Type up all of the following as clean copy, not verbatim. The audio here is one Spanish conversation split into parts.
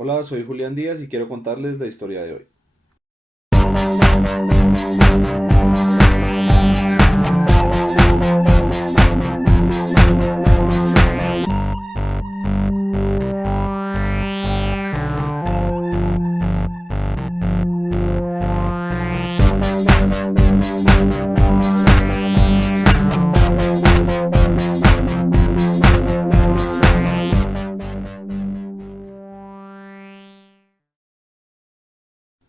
Hola, soy Julián Díaz y quiero contarles la historia de hoy.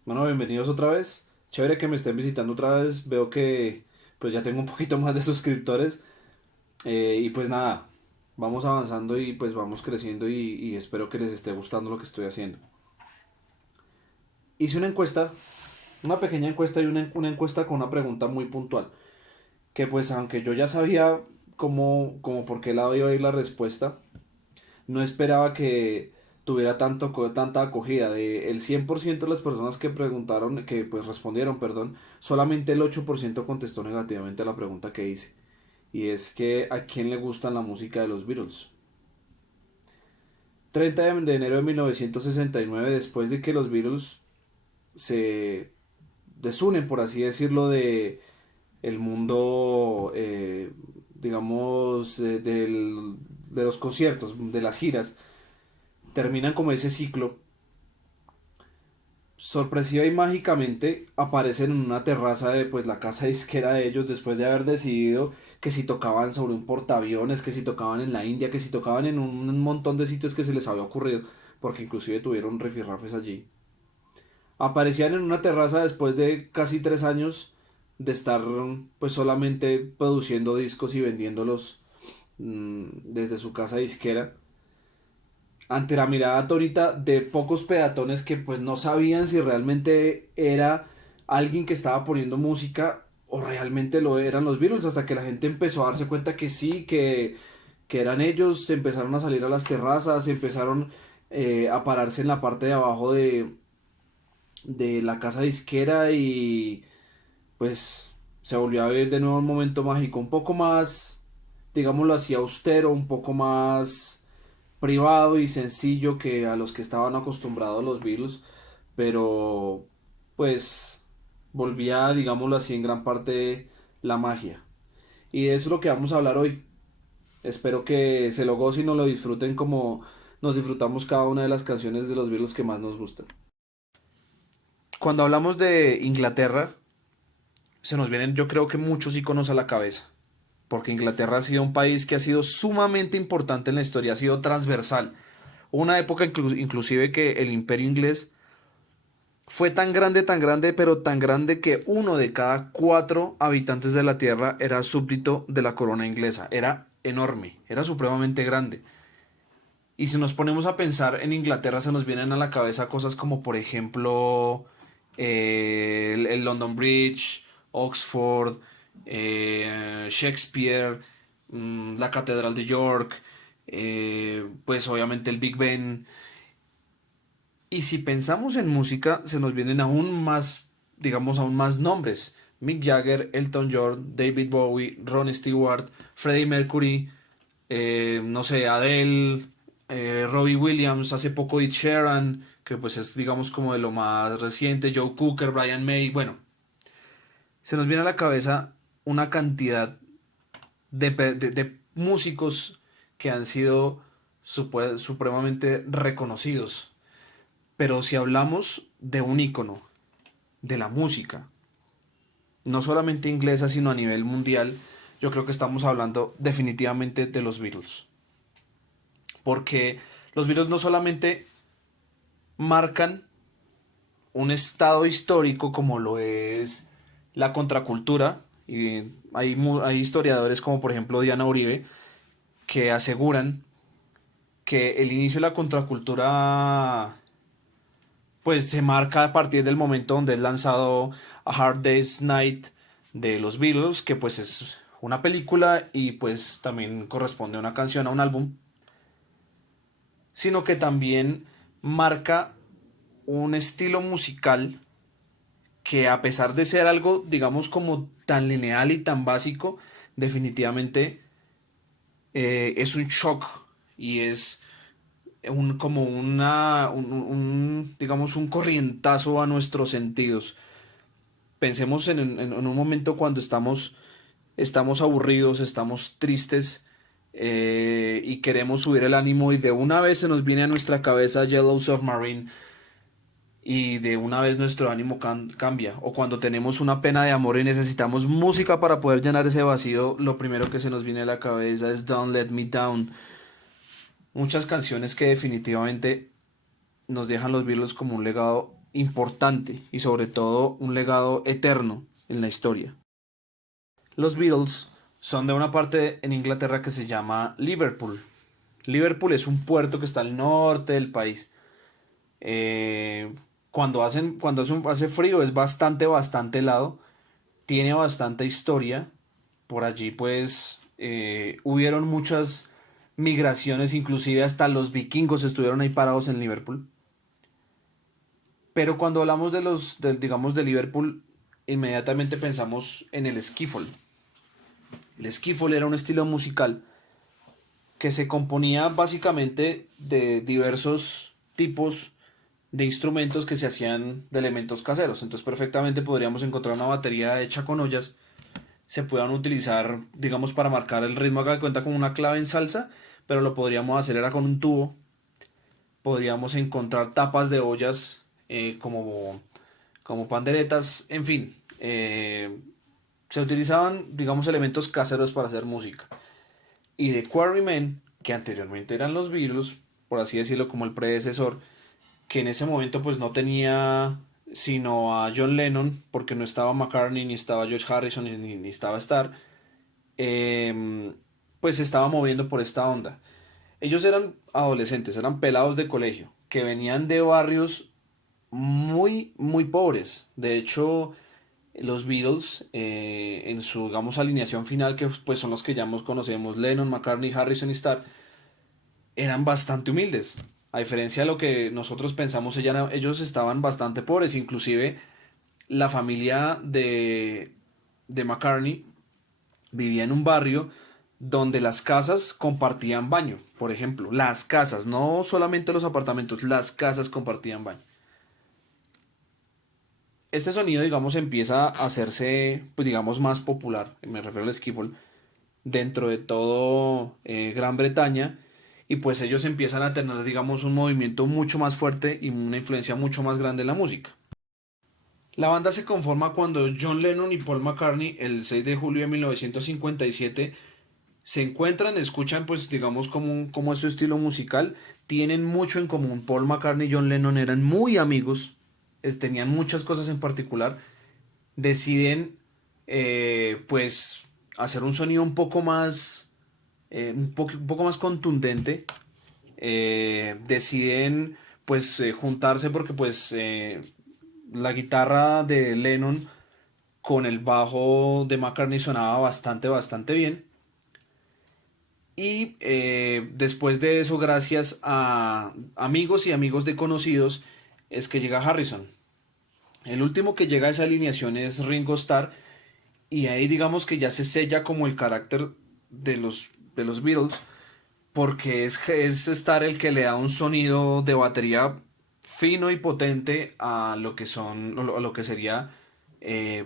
Bueno, bienvenidos otra vez. Chévere que me estén visitando otra vez. Veo que pues ya tengo un poquito más de suscriptores. Y pues nada, vamos avanzando y pues vamos creciendo y espero que les esté gustando lo que estoy haciendo. Hice una encuesta, una pequeña encuesta y una encuesta con una pregunta muy puntual. Que pues aunque yo ya sabía cómo por qué lado iba a ir la respuesta, no esperaba que tuviera tanta acogida. De el 100% de las personas que preguntaron, que pues respondieron, perdón, solamente el 8% contestó negativamente a la pregunta que hice. Y es que a quién le gusta la música de los Beatles. 30 de enero de 1969, después de que los Beatles se desunen, por así decirlo, de el mundo, digamos, de los conciertos, de las giras, terminan como ese ciclo. Sorpresiva y mágicamente aparecen en una terraza de pues la casa disquera de ellos después de haber decidido que si tocaban sobre un portaaviones, que si tocaban en la India, que si tocaban en un montón de sitios que se les había ocurrido, porque inclusive tuvieron rifirrafes allí. Aparecían en una terraza después de casi 3 años de estar pues solamente produciendo discos y vendiéndolos desde su casa disquera ante la mirada atónita de pocos peatones que pues no sabían si realmente era alguien que estaba poniendo música o realmente lo eran los Beatles, hasta que la gente empezó a darse cuenta que sí, que eran ellos. Se empezaron a salir a las terrazas, empezaron a pararse en la parte de abajo de la casa disquera y pues se volvió a ver de nuevo un momento mágico, un poco más, digámoslo así, austero, un poco más privado y sencillo que a los que estaban acostumbrados los Beatles, pero pues volvía, digámoslo así, en gran parte la magia. Y de eso es lo que vamos a hablar hoy. Espero que se lo gocen y no lo disfruten como nos disfrutamos cada una de las canciones de los Beatles que más nos gustan. Cuando hablamos de Inglaterra, se nos vienen yo creo que muchos iconos a la cabeza, porque Inglaterra ha sido un país que ha sido sumamente importante en la historia, ha sido transversal. Hubo una época inclusive que el imperio inglés fue tan grande, pero tan grande que uno de cada cuatro habitantes de la tierra era súbdito de la corona inglesa. Era enorme, era supremamente grande. Y si nos ponemos a pensar en Inglaterra, se nos vienen a la cabeza cosas como, por ejemplo, el London Bridge, Oxford, Shakespeare, la Catedral de York, pues obviamente el Big Ben. Y si pensamos en música, se nos vienen aún más, digamos, aún más nombres. Mick Jagger, Elton John, David Bowie, Ron Stewart, Freddie Mercury, no sé, Adele, Robbie Williams, hace poco Ed Sheeran, que pues es digamos como de lo más reciente, Joe Cooker, Brian May, bueno, se nos viene a la cabeza una cantidad de músicos que han sido supremamente reconocidos. Pero si hablamos de un ícono de la música, no solamente inglesa, sino a nivel mundial, yo creo que estamos hablando definitivamente de los Beatles. Porque los Beatles no solamente marcan un estado histórico como lo es la contracultura, y hay historiadores como por ejemplo Diana Uribe, que aseguran que el inicio de la contracultura pues se marca a partir del momento donde es lanzado A Hard Day's Night de los Beatles, que pues es una película y pues también corresponde a una canción, a un álbum, sino que también marca un estilo musical que a pesar de ser algo, digamos, como tan lineal y tan básico, definitivamente es un shock y es como digamos, un corrientazo a nuestros sentidos. Pensemos en un momento cuando estamos aburridos, estamos tristes y queremos subir el ánimo y de una vez se nos viene a nuestra cabeza Yellow Submarine y de una vez nuestro ánimo cambia. O cuando tenemos una pena de amor y necesitamos música para poder llenar ese vacío, lo primero que se nos viene a la cabeza es Don't Let Me Down. Muchas canciones que definitivamente nos dejan los Beatles como un legado importante y sobre todo un legado eterno en la historia. Los Beatles son de una parte en Inglaterra que se llama Liverpool. Liverpool es un puerto que está al norte del país. Eh, cuando hace frío es bastante helado. Tiene bastante historia. Por allí pues hubieron muchas migraciones, inclusive hasta los vikingos estuvieron ahí parados en Liverpool. Pero cuando hablamos digamos, de Liverpool, inmediatamente pensamos en el skiffle. El skiffle era un estilo musical que se componía básicamente de diversos tipos de instrumentos que se hacían de elementos caseros. Entonces perfectamente podríamos encontrar una batería hecha con ollas, se puedan utilizar, digamos, para marcar el ritmo, acá de cuenta como una clave en salsa, pero lo podríamos hacer era con un tubo. Podríamos encontrar tapas de ollas como panderetas, en fin. Se utilizaban, digamos, elementos caseros para hacer música. Y The Quarrymen, que anteriormente eran los Beatles, por así decirlo, como el predecesor, que en ese momento pues no tenía sino a John Lennon, porque no estaba McCartney, ni estaba George Harrison, ni estaba Starr, eh, pues se estaba moviendo por esta onda. Ellos eran adolescentes, eran pelados de colegio, que venían de barrios muy pobres. De hecho, los Beatles, en su, digamos, alineación final, que pues son los que ya conocemos, Lennon, McCartney, Harrison y Starr, eran bastante humildes. A diferencia de lo que nosotros pensamos, ellos estaban bastante pobres. Inclusive la familia de McCartney vivía en un barrio donde las casas compartían baño. Por ejemplo, las casas, no solamente los apartamentos, las casas compartían baño. Este sonido, digamos, empieza a hacerse, pues digamos, más popular, me refiero al skiffle, dentro de todo Gran Bretaña, y pues ellos empiezan a tener, digamos, un movimiento mucho más fuerte y una influencia mucho más grande en la música. La banda se conforma cuando John Lennon y Paul McCartney, el 6 de julio de 1957, se encuentran, escuchan, pues digamos, cómo es su estilo musical, tienen mucho en común. Paul McCartney y John Lennon eran muy amigos, tenían muchas cosas en particular, deciden pues hacer un sonido un poco más contundente. Deciden pues juntarse porque pues la guitarra de Lennon con el bajo de McCartney sonaba bastante bien. Y después de eso, gracias a amigos y amigos de conocidos, es que llega Harrison. El último que llega a esa alineación es Ringo Starr. Y ahí digamos que ya se sella como el carácter de los Beatles, porque es Starr el que le da un sonido de batería fino y potente a lo que a lo que sería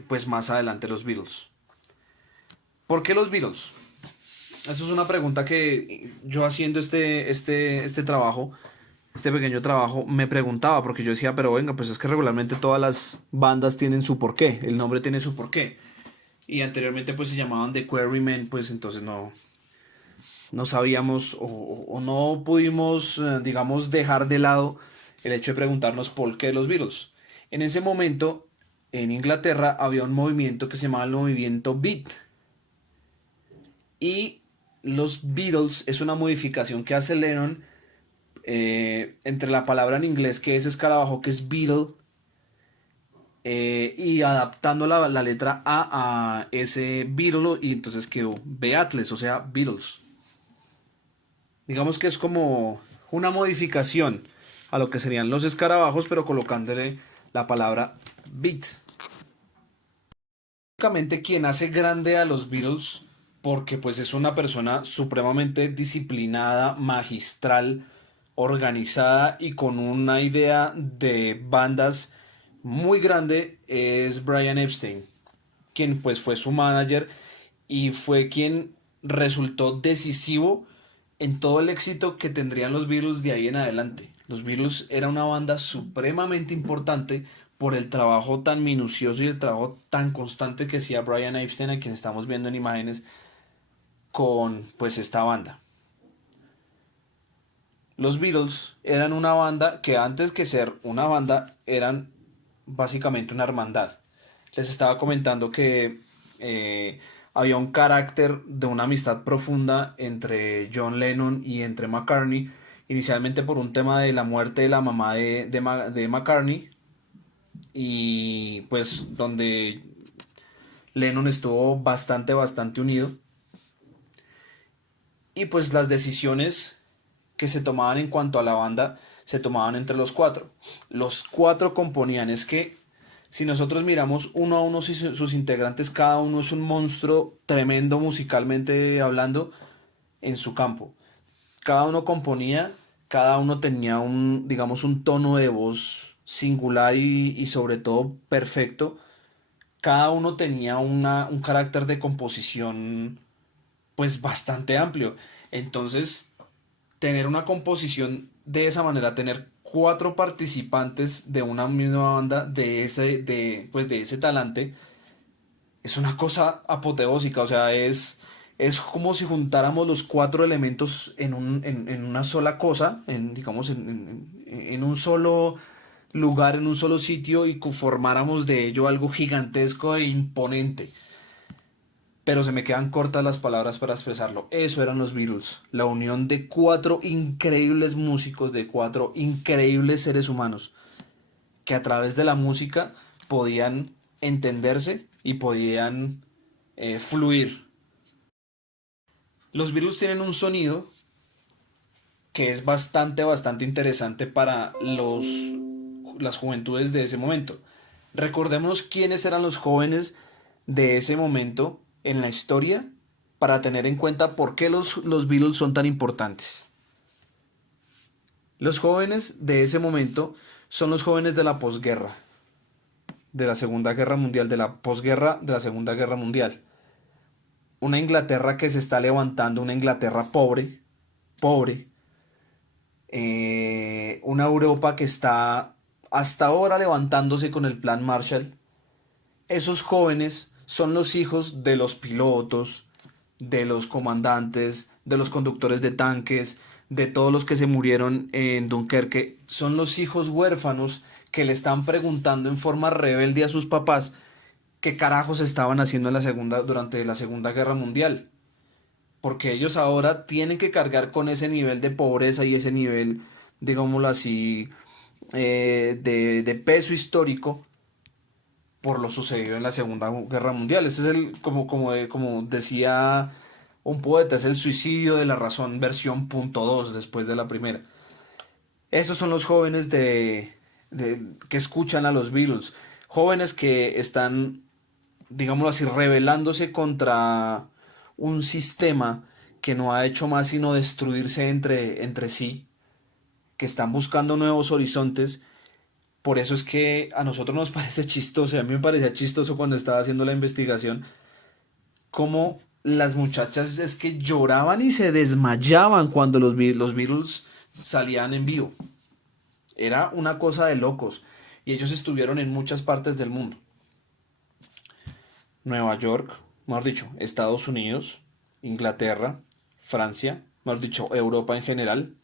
pues más adelante los Beatles. ¿Por qué los Beatles? Eso es una pregunta que yo haciendo este trabajo, este pequeño trabajo, me preguntaba, porque yo decía, pero venga, pues es que regularmente todas las bandas tienen su porqué, el nombre tiene su porqué. Y anteriormente pues se llamaban The Quarrymen, pues entonces no sabíamos o no pudimos, digamos, dejar de lado el hecho de preguntarnos por qué los Beatles. En ese momento, en Inglaterra había un movimiento que se llamaba el movimiento Beat. Y los Beatles es una modificación que hace Lennon entre la palabra en inglés que es escarabajo, que es Beatle, y adaptando la letra A ese Beatle, y entonces quedó Beatles, o sea, Beatles. Digamos que es como una modificación a lo que serían los escarabajos, pero colocándole la palabra beat. Básicamente quien hace grande a los Beatles, porque pues es una persona supremamente disciplinada, magistral, organizada y con una idea de bandas muy grande es Brian Epstein, quien pues fue su manager y fue quien resultó decisivo en todo el éxito que tendrían los Beatles de ahí en adelante. Los Beatles era una banda supremamente importante por el trabajo tan minucioso y el trabajo tan constante que hacía Brian Epstein, a quien estamos viendo en imágenes, con pues esta banda. Los Beatles eran una banda que antes que ser una banda eran básicamente una hermandad. Les estaba comentando que había un carácter de una amistad profunda entre John Lennon y entre McCartney, inicialmente por un tema de la muerte de la mamá de McCartney, y pues donde Lennon estuvo bastante unido, y pues las decisiones que se tomaban en cuanto a la banda se tomaban entre los cuatro. Los cuatro componían. Es que si nosotros miramos uno a uno sus integrantes, cada uno es un monstruo tremendo musicalmente hablando en su campo. Cada uno componía, cada uno tenía un, digamos, un tono de voz singular y sobre todo perfecto. Cada uno tenía un carácter de composición pues bastante amplio. Entonces, tener una composición de esa manera, tener cuatro participantes de una misma banda pues de ese talante, es una cosa apoteósica. O sea, es como si juntáramos los cuatro elementos en una sola cosa, digamos, en un solo lugar, en un solo sitio, y formáramos de ello algo gigantesco e imponente. Pero se me quedan cortas las palabras para expresarlo. Eso eran los Beatles, la unión de cuatro increíbles músicos, de cuatro increíbles seres humanos, que a través de la música podían entenderse y podían fluir. Los Beatles tienen un sonido que es bastante interesante para las juventudes de ese momento. Recordemos quiénes eran los jóvenes de ese momento en la historia para tener en cuenta por qué los Beatles son tan importantes. Los jóvenes de ese momento son los jóvenes de la posguerra, de la Segunda Guerra Mundial, de la posguerra de la Segunda Guerra Mundial. Una Inglaterra que se está levantando, una Inglaterra pobre, una Europa que está hasta ahora levantándose con el Plan Marshall. Esos jóvenes son los hijos de los pilotos, de los comandantes, de los conductores de tanques, de todos los que se murieron en Dunkerque. Son los hijos huérfanos que le están preguntando en forma rebelde a sus papás qué carajos estaban haciendo durante la Segunda Guerra Mundial. Porque ellos ahora tienen que cargar con ese nivel de pobreza y ese nivel, digámoslo así, de peso histórico por lo sucedido en la Segunda Guerra Mundial. Ese es como decía un poeta, es el suicidio de la razón versión punto 2 después de la primera. Esos son los jóvenes que escuchan a los Beatles. Jóvenes que están, digámoslo así, rebelándose contra un sistema que no ha hecho más sino destruirse entre sí, que están buscando nuevos horizontes. Por eso es que a nosotros nos parece chistoso, y a mí me parecía chistoso cuando estaba haciendo la investigación, cómo las muchachas es que lloraban y se desmayaban cuando los Beatles salían en vivo. Era una cosa de locos. Y ellos estuvieron en muchas partes del mundo. Nueva York, mejor dicho, Estados Unidos, Inglaterra, Francia, mejor dicho, Europa en general.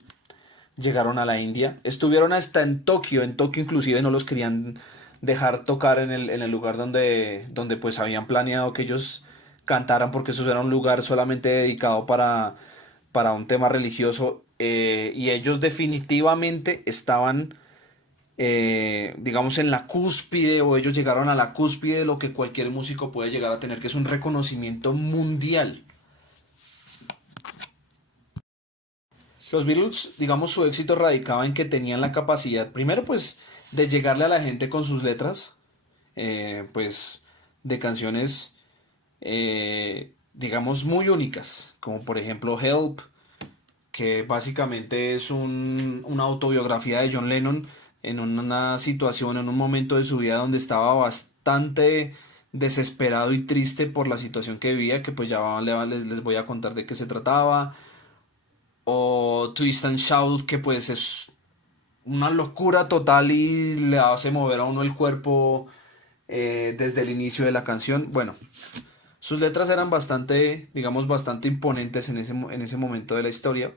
Llegaron a la India, estuvieron hasta en Tokio inclusive no los querían dejar tocar en el lugar donde pues habían planeado que ellos cantaran, porque eso era un lugar solamente dedicado para un tema religioso, y ellos definitivamente estaban, digamos, en la cúspide, o ellos llegaron a la cúspide de lo que cualquier músico puede llegar a tener, que es un reconocimiento mundial. Los Beatles, digamos, su éxito radicaba en que tenían la capacidad, primero, pues, de llegarle a la gente con sus letras, pues, de canciones, digamos, muy únicas, como por ejemplo Help, que básicamente es una autobiografía de John Lennon en una situación, en un momento de su vida donde estaba bastante desesperado y triste por la situación que vivía, que pues ya les voy a contar de qué se trataba. O Twist and Shout, que pues es una locura total y le hace mover a uno el cuerpo desde el inicio de la canción. Bueno, sus letras eran bastante, digamos, bastante imponentes en ese momento de la historia.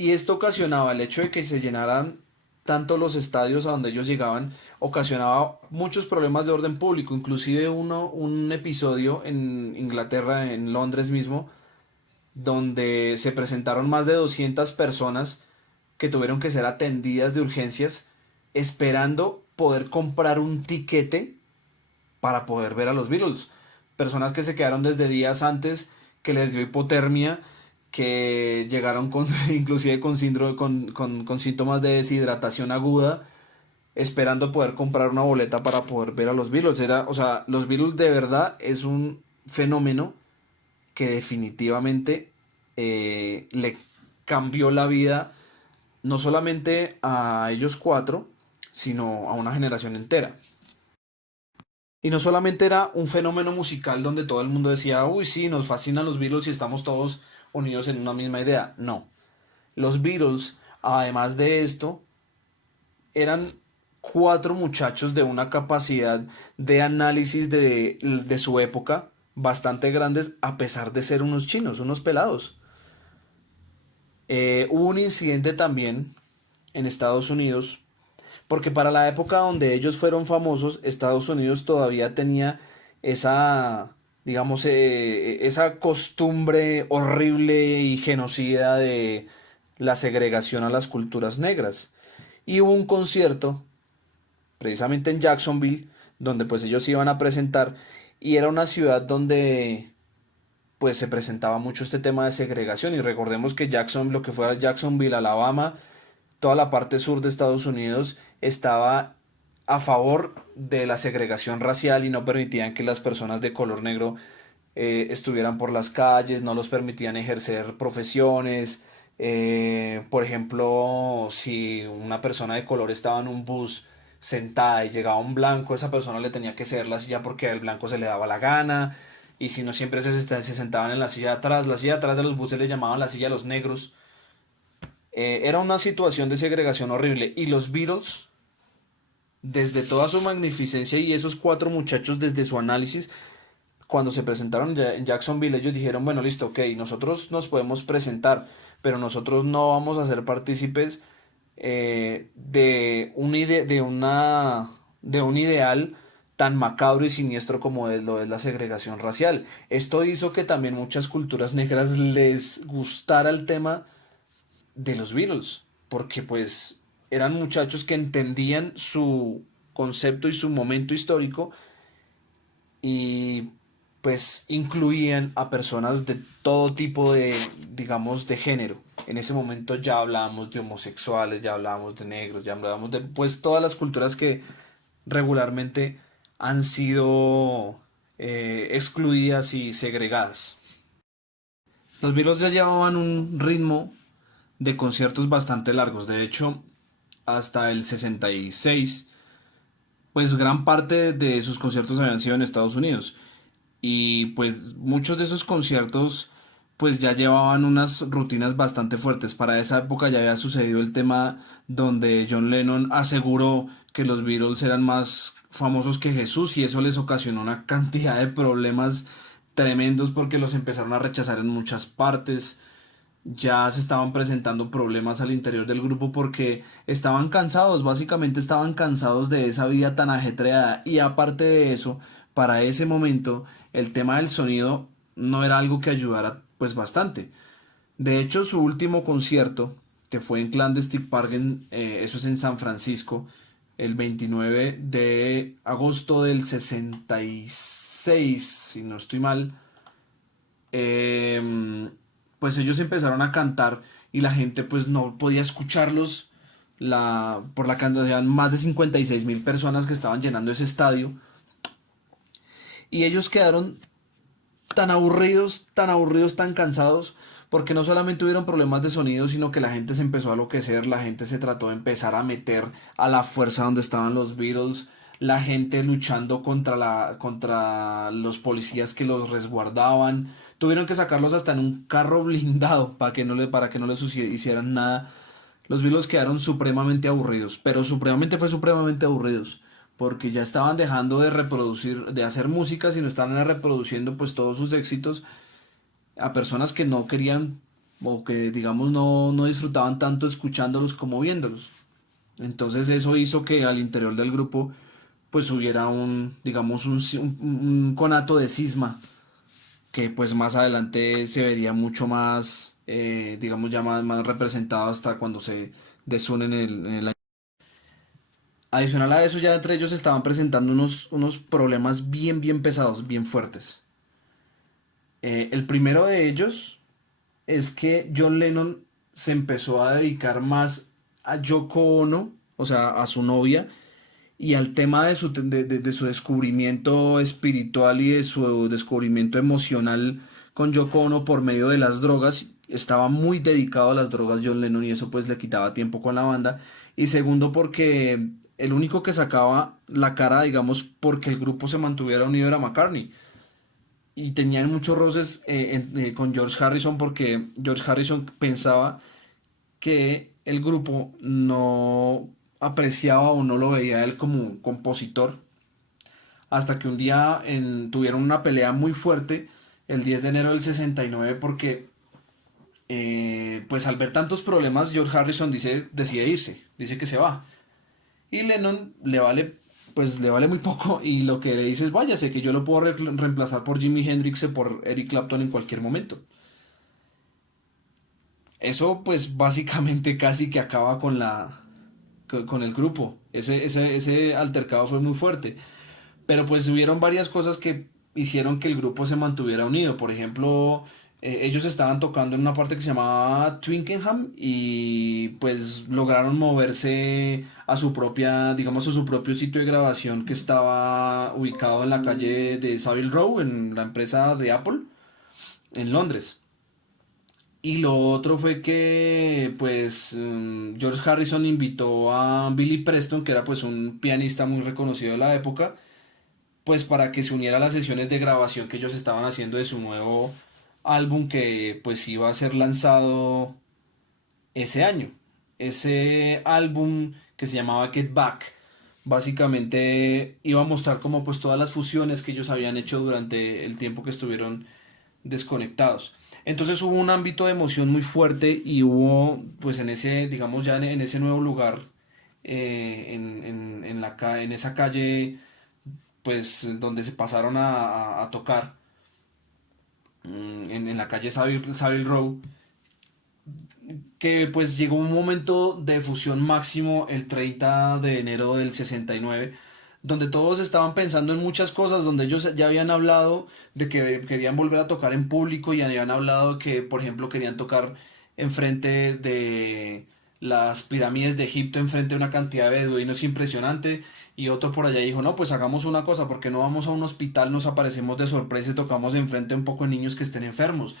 Y esto ocasionaba el hecho de que se llenaran tanto los estadios a donde ellos llegaban, ocasionaba muchos problemas de orden público. Inclusive un episodio en Inglaterra, en Londres mismo, donde se presentaron más de 200 personas que tuvieron que ser atendidas de urgencias esperando poder comprar un tiquete para poder ver a los Beatles. Personas que se quedaron desde días antes, que les dio hipotermia, que llegaron con, inclusive con, síndrome, con síntomas de deshidratación aguda, esperando poder comprar una boleta para poder ver a los Beatles. O sea, los Beatles de verdad es un fenómeno que definitivamente le cambió la vida no solamente a ellos cuatro, sino a una generación entera. Y no solamente era un fenómeno musical donde todo el mundo decía, uy, sí, nos fascinan los Beatles y estamos todos unidos en una misma idea. No. Los Beatles, además de esto, eran cuatro muchachos de una capacidad de análisis de su época bastante grandes, a pesar de ser unos chinos, unos pelados. Hubo un incidente también en Estados Unidos, porque para la época donde ellos fueron famosos, Estados Unidos todavía tenía esa, digamos, esa costumbre horrible y genocida de la segregación a las culturas negras. Y hubo un concierto, precisamente en Jacksonville, donde pues ellos iban a presentar, y era una ciudad donde pues se presentaba mucho este tema de segregación. Y recordemos que lo que fue Jacksonville, Alabama, toda la parte sur de Estados Unidos estaba a favor de la segregación racial y no permitían que las personas de color negro estuvieran por las calles, no los permitían ejercer profesiones. Por ejemplo, si una persona de color estaba en un bus sentada y llegaba un blanco, esa persona le tenía que ceder la silla porque al blanco se le daba la gana. Y si no, siempre se sentaban en la silla de atrás. La silla de atrás de los buses le llamaban la silla de los negros. Era una situación de segregación horrible. Y los Beatles, desde toda su magnificencia y esos cuatro muchachos desde su análisis, cuando se presentaron en Jacksonville, ellos dijeron, bueno, listo, ok, nosotros nos podemos presentar, pero nosotros no vamos a ser partícipes de un ideal tan macabro y siniestro como lo es la segregación racial. Esto hizo que también muchas culturas negras les gustara el tema de los Beatles, porque pues eran muchachos que entendían su concepto y su momento histórico y pues incluían a personas de todo tipo de, digamos, de género. En ese momento ya hablábamos de homosexuales, ya hablábamos de negros, ya hablábamos de pues todas las culturas que regularmente han sido excluidas y segregadas. Los Beatles ya llevaban un ritmo de conciertos bastante largos. De hecho, hasta el 66, pues gran parte de sus conciertos habían sido en Estados Unidos. Y pues muchos de esos conciertos pues ya llevaban unas rutinas bastante fuertes. Para esa época ya había sucedido el tema donde John Lennon aseguró que los Beatles eran más famosos que Jesús y eso les ocasionó una cantidad de problemas tremendos porque los empezaron a rechazar en muchas partes. Ya se estaban presentando problemas al interior del grupo porque estaban cansados, básicamente estaban cansados de esa vida tan ajetreada y aparte de eso, para ese momento el tema del sonido no era algo que ayudara pues bastante. De hecho, su último concierto, que fue en Clandestine Park, eso es en San Francisco, el 29 de agosto del 66, si no estoy mal, pues ellos empezaron a cantar y la gente pues no podía escucharlos por la cantidad, más de 56.000 personas que estaban llenando ese estadio y ellos quedaron tan aburridos, tan aburridos, tan cansados porque no solamente hubieron problemas de sonido, sino que la gente se empezó a enloquecer, la gente se trató de empezar a meter a la fuerza donde estaban los Beatles, la gente luchando contra los policías que los resguardaban, tuvieron que sacarlos hasta en un carro blindado para que no les hicieran nada. Los Beatles quedaron supremamente aburridos, pero supremamente aburridos, porque ya estaban dejando de reproducir, de hacer música, sino estaban reproduciendo pues todos sus éxitos a personas que no querían o que digamos no disfrutaban tanto escuchándolos como viéndolos. Entonces eso hizo que al interior del grupo pues hubiera digamos, un conato de cisma que pues más adelante se vería mucho más, digamos, ya más representado hasta cuando se desunen en el. Adicional a eso, ya entre ellos estaban presentando unos problemas bien pesados, bien fuertes. El primero de ellos es que John Lennon se empezó a dedicar más a Yoko Ono, o sea, a su novia, y al tema de su descubrimiento espiritual y de su descubrimiento emocional con Yoko Ono por medio de las drogas. Estaba muy dedicado a las drogas John Lennon y eso pues le quitaba tiempo con la banda. Y segundo porque el único que sacaba la cara, digamos, porque el grupo se mantuviera unido era McCartney. Y tenían muchos roces con George Harrison porque George Harrison pensaba que el grupo no apreciaba o no lo veía a él como un compositor, hasta que un día tuvieron una pelea muy fuerte el 10 de enero del 69 porque pues al ver tantos problemas George Harrison decide irse, dice que se va. Y Lennon le vale muy poco y lo que le dice es váyase, que yo lo puedo reemplazar por Jimi Hendrix o por Eric Clapton en cualquier momento. Eso pues básicamente casi que acaba con el grupo. Ese altercado fue muy fuerte. Pero pues hubieron varias cosas que hicieron que el grupo se mantuviera unido. Por ejemplo, ellos estaban tocando en una parte que se llamaba Twickenham y pues lograron moverse a su propia, digamos, a su propio sitio de grabación que estaba ubicado en la calle de Savile Row, en la empresa de Apple, en Londres. Y lo otro fue que, pues, George Harrison invitó a Billy Preston, que era pues un pianista muy reconocido de la época, pues para que se uniera a las sesiones de grabación que ellos estaban haciendo de su nuevo álbum que pues iba a ser lanzado ese año. Ese álbum que se llamaba Get Back, básicamente iba a mostrar como pues todas las fusiones que ellos habían hecho durante el tiempo que estuvieron desconectados. Entonces hubo un ámbito de emoción muy fuerte y hubo, pues en ese, digamos ya en ese nuevo lugar, en esa calle, pues donde se pasaron a tocar, en la calle Savile Row, que pues llegó un momento de fusión máximo el 30 de enero del 69 donde todos estaban pensando en muchas cosas, donde ellos ya habían hablado de que querían volver a tocar en público y habían hablado que, por ejemplo, querían tocar enfrente de las pirámides de Egipto, enfrente de una cantidad de beduinos impresionante, y otro por allá dijo, no, pues hagamos una cosa, porque no vamos a un hospital, nos aparecemos de sorpresa y tocamos enfrente un poco de niños que estén enfermos.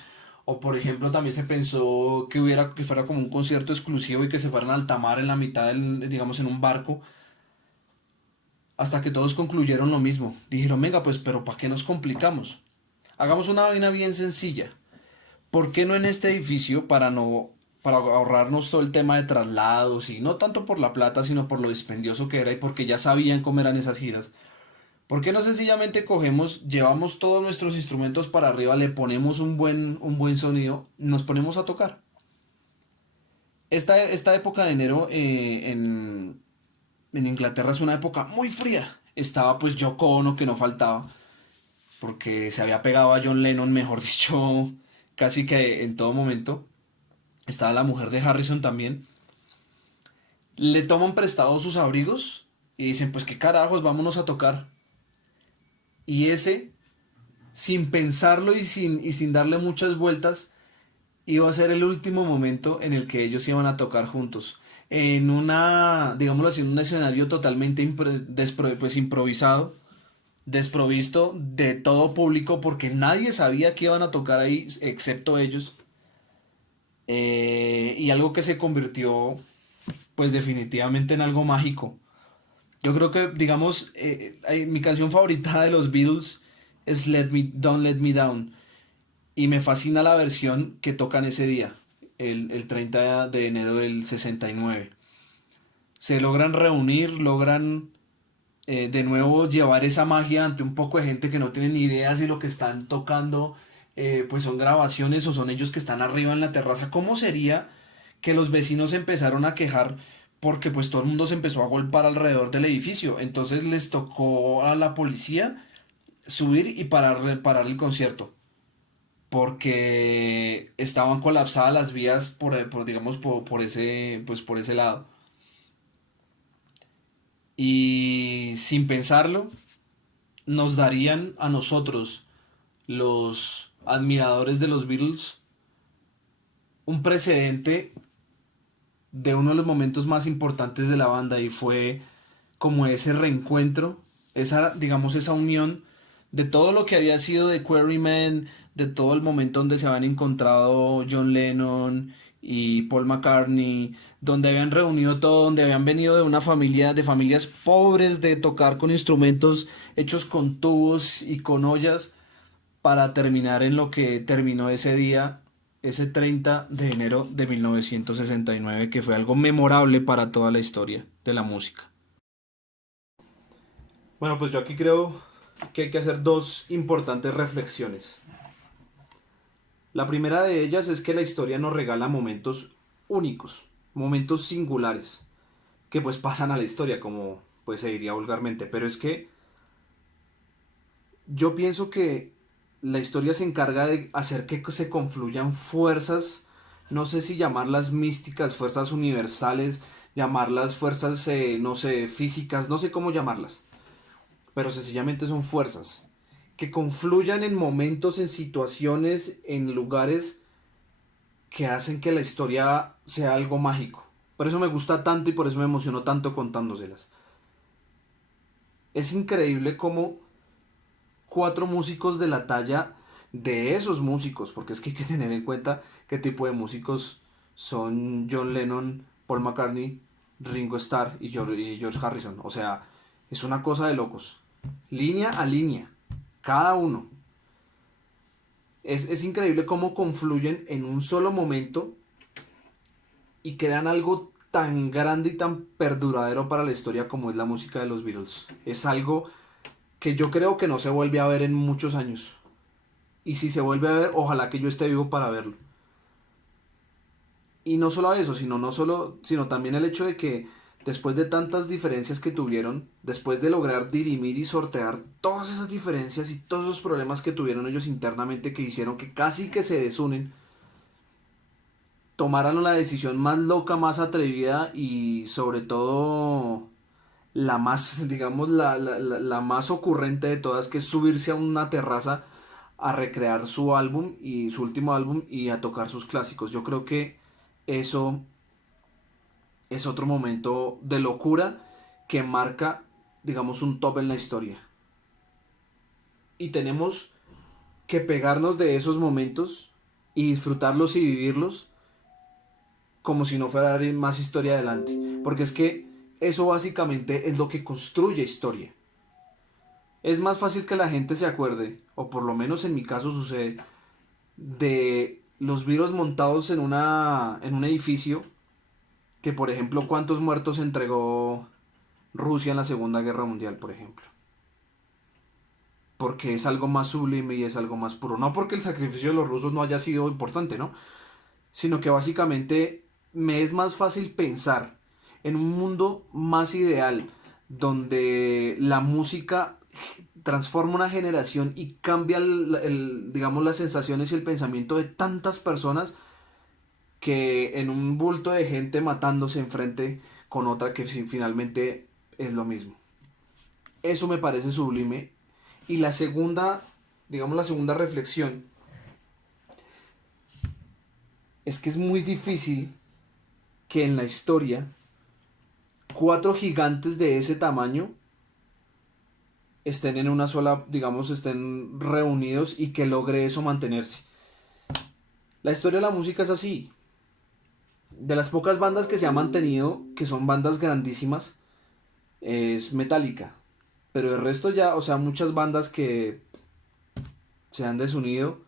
O por ejemplo también se pensó que fuera como un concierto exclusivo y que se fueran al alta mar en la mitad digamos en un barco, hasta que todos concluyeron lo mismo. Dijeron, venga, pues, pero ¿para qué nos complicamos? Hagamos una vaina bien sencilla. ¿Por qué no en este edificio para ahorrarnos todo el tema de traslados y no tanto por la plata, sino por lo dispendioso que era y porque ya sabían cómo eran esas giras? ¿Por qué no sencillamente llevamos todos nuestros instrumentos para arriba, le ponemos un buen sonido, nos ponemos a tocar? Esta época de enero en Inglaterra es una época muy fría. Estaba pues Yoko Ono que no faltaba, porque se había pegado a John Lennon, mejor dicho, casi que en todo momento. Estaba la mujer de Harrison también. Le toman prestados sus abrigos y dicen, pues qué carajos, vámonos a tocar. Y ese, sin pensarlo y sin darle muchas vueltas, iba a ser el último momento en el que ellos iban a tocar juntos. Digámoslo así, en un escenario totalmente pues, improvisado, desprovisto de todo público, porque nadie sabía que iban a tocar ahí excepto ellos. y algo que se convirtió pues definitivamente en algo mágico. Yo creo que, digamos, mi canción favorita de los Beatles es Don't Let Me Down. Y me fascina la versión que tocan ese día, el 30 de enero del 69. Se logran reunir, logran de nuevo llevar esa magia ante un poco de gente que no tiene ni idea si lo que están tocando pues son grabaciones o son ellos que están arriba en la terraza. ¿Cómo sería que los vecinos empezaron a quejar porque pues todo el mundo se empezó a golpear alrededor del edificio? Entonces les tocó a la policía subir y parar el concierto porque estaban colapsadas las vías digamos por ese lado. Y sin pensarlo, nos darían a nosotros, los admiradores de los Beatles, un precedente de uno de los momentos más importantes de la banda, y fue como ese reencuentro, esa, digamos, esa unión de todo lo que había sido de Quarrymen, de todo el momento donde se habían encontrado John Lennon y Paul McCartney, donde habían reunido todo, donde habían venido de una familia, de familias pobres, de tocar con instrumentos hechos con tubos y con ollas, para terminar en lo que terminó ese día, ese 30 de enero de 1969, que fue algo memorable para toda la historia de la música. Bueno, pues yo aquí creo que hay que hacer dos importantes reflexiones. La primera de ellas es que la historia nos regala momentos únicos, momentos singulares, que pues pasan a la historia, como pues se diría vulgarmente, pero es que yo pienso que la historia se encarga de hacer que se confluyan fuerzas, no sé si llamarlas místicas, fuerzas universales, llamarlas fuerzas, no sé, físicas, no sé cómo llamarlas, pero sencillamente son fuerzas que confluyan en momentos, en situaciones, en lugares que hacen que la historia sea algo mágico. Por eso me gusta tanto y por eso me emociono tanto contándoselas. Es increíble cómo cuatro músicos de la talla de esos músicos, porque es que hay que tener en cuenta qué tipo de músicos son John Lennon, Paul McCartney, Ringo Starr y George Harrison. O sea, es una cosa de locos. Línea a línea, cada uno. Es increíble cómo confluyen en un solo momento y crean algo tan grande y tan perduradero para la historia como es la música de los Beatles. Es algo que yo creo que no se vuelve a ver en muchos años. Y si se vuelve a ver, ojalá que yo esté vivo para verlo. Y no solo eso, sino también el hecho de que después de tantas diferencias que tuvieron, después de lograr dirimir y sortear todas esas diferencias y todos esos problemas que tuvieron ellos internamente, que hicieron que casi que se desunen, tomaran la decisión más loca, más atrevida y sobre todo la más, digamos, la más ocurrente de todas, que es subirse a una terraza a recrear su álbum y su último álbum y a tocar sus clásicos. Yo creo que eso es otro momento de locura que marca, digamos, un top en la historia. Y tenemos que pegarnos de esos momentos y disfrutarlos y vivirlos como si no fuera a dar más historia adelante. Porque es que eso básicamente es lo que construye historia. Es más fácil que la gente se acuerde, o por lo menos en mi caso sucede, de los virus montados en un edificio, que por ejemplo cuántos muertos entregó Rusia en la Segunda Guerra Mundial, por ejemplo. Porque es algo más sublime y es algo más puro. No porque el sacrificio de los rusos no haya sido importante, ¿no? Sino que básicamente me es más fácil pensar en un mundo más ideal, donde la música transforma una generación y cambia digamos, las sensaciones y el pensamiento de tantas personas, que en un bulto de gente matándose enfrente con otra que finalmente es lo mismo. Eso me parece sublime. Y la segunda, digamos, la segunda reflexión es que es muy difícil que en la historia cuatro gigantes de ese tamaño estén en una sola, digamos, estén reunidos y que logre eso mantenerse. La historia de la música es así. de las pocas bandas que se ha mantenido, que son bandas grandísimas, es Metallica. Pero el resto ya, o sea, muchas bandas que se han desunido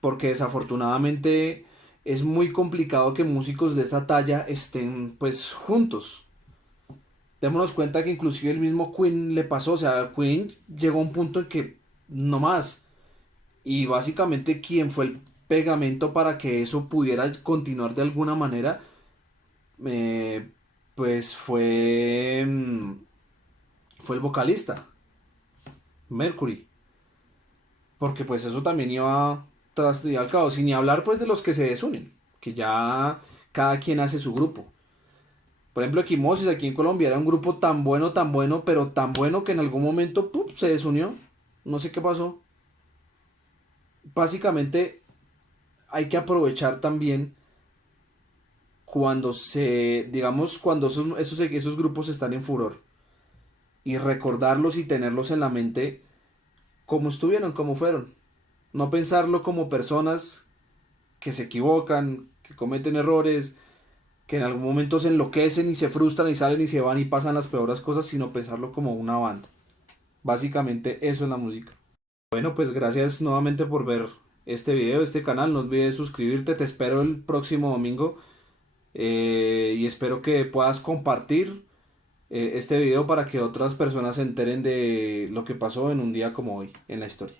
porque desafortunadamente es muy complicado que músicos de esta talla estén pues juntos. Démonos cuenta que inclusive el mismo Queen le pasó, o sea, Queen llegó a un punto en que no más. Y básicamente quien fue el pegamento para que eso pudiera continuar de alguna manera, eh, pues fue el vocalista, Mercury. Porque pues eso también iba tras y al cabo, sin ni hablar pues de los que se desunen, que ya cada quien hace su grupo. Por ejemplo, Equimosis aquí en Colombia era un grupo tan bueno, pero tan bueno que en algún momento ¡pum! Se desunió. No sé qué pasó. Básicamente hay que aprovechar también cuando digamos, cuando esos grupos están en furor y recordarlos y tenerlos en la mente como estuvieron, como fueron. No pensarlo como personas que se equivocan, que cometen errores, que en algún momento se enloquecen y se frustran y salen y se van y pasan las peores cosas, sino pensarlo como una banda. Básicamente eso es la música. Bueno, pues gracias nuevamente por ver este video, este canal. No olvides suscribirte. Te espero el próximo domingo y espero que puedas compartir este video para que otras personas se enteren de lo que pasó en un día como hoy en la historia.